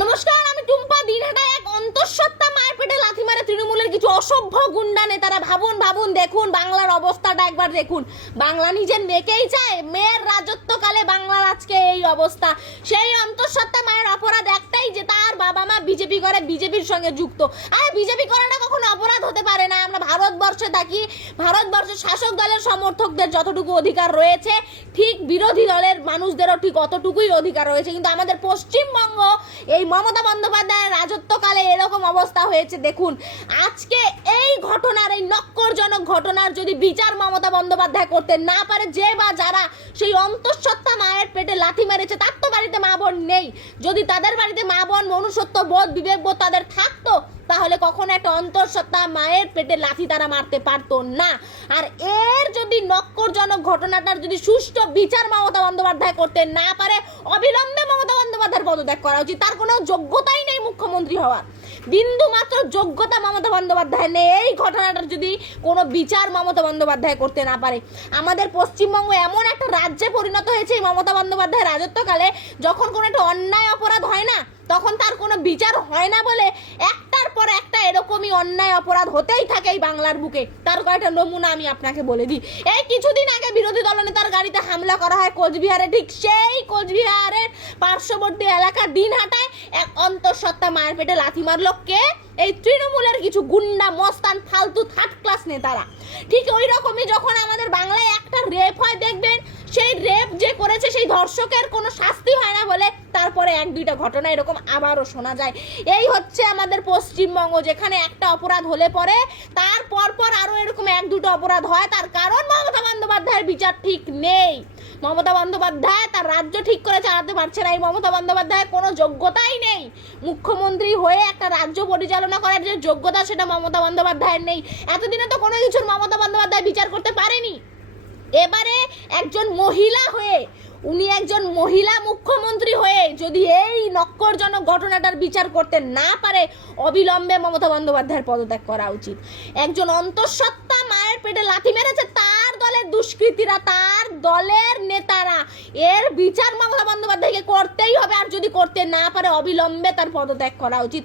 নমস্কার, আমি টুম্পা। দিনহাটা এক অন্তঃসত্ত্বা মায়ের পেটে লাথি মারে তৃণমূলের কিছু অসভ্য গুন্ডা নেতারা। ভাবুন দেখুন বাংলার অবস্থাটা একবার দেখুন। বাংলা নিজের মেয়েকেই চায়, মেয়ের রাজত্বকালে বাংলার আজকে এই অবস্থা। সেই অন্তঃসত্ত্বা মায়ের অপরাধ একটাই যে তার বাবা মা বিজেপি করে, বিজেপির সঙ্গে যুক্ত। আর বিজেপি করাটা কখনো অপরাধ হতে পারে না। আমরা ভারতবর্ষে থাকি, ভারতবর্ষের শাসক দলের সমর্থকদের যতটুকু অধিকার রয়েছে ঠিক বিরোধী দলের মানুষদেরও ঠিক অতটুকুই অধিকার রয়েছে। কিন্তু আমাদের পশ্চিমবঙ্গ এই মমতা বন্দ্যোপাধ্যায়ের রাজত্বকালে এরকম অবস্থা হয়েছে। দেখুন আজকে এই ঘটনার, এই নক্করজনক ঘটনার যদি বিচার মমতা বন্দ্যোপাধ্যায় করতে না পারে, যে বা যারা সেই অন্তঃসত্ত্বা মায়ের পেটে লাথি মেরেছে তার তো বাড়িতে মা বোন নেই। যদি তাদের বাড়িতে মা বোন, মনুষ্যত্ব বোধ, বিবেক বোধ তাদের থাকতো তাহলে কখনো একটা অন্তঃসত্ত্বা মায়ের পেটে লাথি তারা মারতে পারতো না। আর এর যদি নক্করজনক ঘটনাটার যদি সুষ্ঠু বিচার মমতা বন্দ্যোপাধ্যায় করতে না পারে, অবিলম্বে মমতা বন্দ্যোপাধ্যায়ের পদত্যাগ করা উচিত। তার কোনো যোগ্যতাই নেই মুখ্যমন্ত্রী হওয়ার, বিন্দু মাত্র যোগ্যতা মমতা বন্দ্যোপাধ্যায় নেই। এই ঘটনাটার যদি কোনো বিচার মমতা বন্দ্যোপাধ্যায় করতে না পারে, আমাদের পশ্চিমবঙ্গ এমন একটা রাজ্যে পরিণত হয়েছে এই মমতা বন্দ্যোপাধ্যায়ের রাজত্বকালে, যখন কোনো একটা অন্যায় অপরাধ হয় না তখন তার কোনো বিচার হয় না বলে একটার পর একটা এরকমই অন্যায় অপরাধ হতেই থাকে এই বাংলার বুকে। তার কয়েকটা নমুনা আমি আপনাকে বলে দিই। এই কিছুদিন আগে বিরোধী দলনেতার গাড়িতে হামলা করা হয় কোচবিহারে, ঠিক সেই কোচবিহারের পার্শ্ববর্তী এলাকা দিনহাটায় এক অন্তঃসত্ত্বা মায়ের পেটে লাথি মারল কে? এই তৃণমূলের কিছু গুন্ডা, মস্তান, ফালতু থার্ড ক্লাস নেতারা। ঠিক ওই রকমই যখন আমাদের বাংলায় একটা রেপ হয়, দেখবেন সেই রেপ যে করেছে সেই ধর্ষকের কোনো শাস্তি হয় না বলে তারপরে এক দুইটা ঘটনা এরকম আবারও শোনা যায়। এই হচ্ছে আমাদের পশ্চিমবঙ্গ, যেখানে একটা অপরাধ হলে পরে তার পর আরও এরকম এক দুটো অপরাধ হয়। তার কারণ মমতা বন্দ্যোপাধ্যায়ের বিচার ঠিক নেই। মমতা বন্দ্যোপাধ্যায় তার রাজ্য ঠিক করে চালাতে পারছে না। এই মমতা বন্দ্যোপাধ্যায়ের কোনো যোগ্যতাই নেই। মুখ্যমন্ত্রী হয়ে একটা রাজ্য পরিচালনা করার যে যোগ্যতা সেটা মমতা বন্দ্যোপাধ্যায়ের নেই। এতদিনে তো কোনো কিছুর মমতা বন্দ্যোপাধ্যায় বিচার করতে পারেনি। এবারে একজন মহিলা হয়ে, উনি একজন মহিলা মুখ্যমন্ত্রী হয়ে যদি এই নক্করজনক ঘটনাটার বিচার করতে না পারে, অবিলম্বে মমতা বন্দ্যোপাধ্যায়ের পদত্যাগ করা উচিত। একজন অন্তঃসত্ত্বা মায়ের পেটে লাথি মেরেছে তার দলের দুষ্কৃতীরা, তার দলের নেতারা, এর বিচার মমতা বন্দ্যোপাধ্যায়কে করতেই হবে। আর যদি করতে না পারে অবিলম্বে তার পদত্যাগ করা উচিত।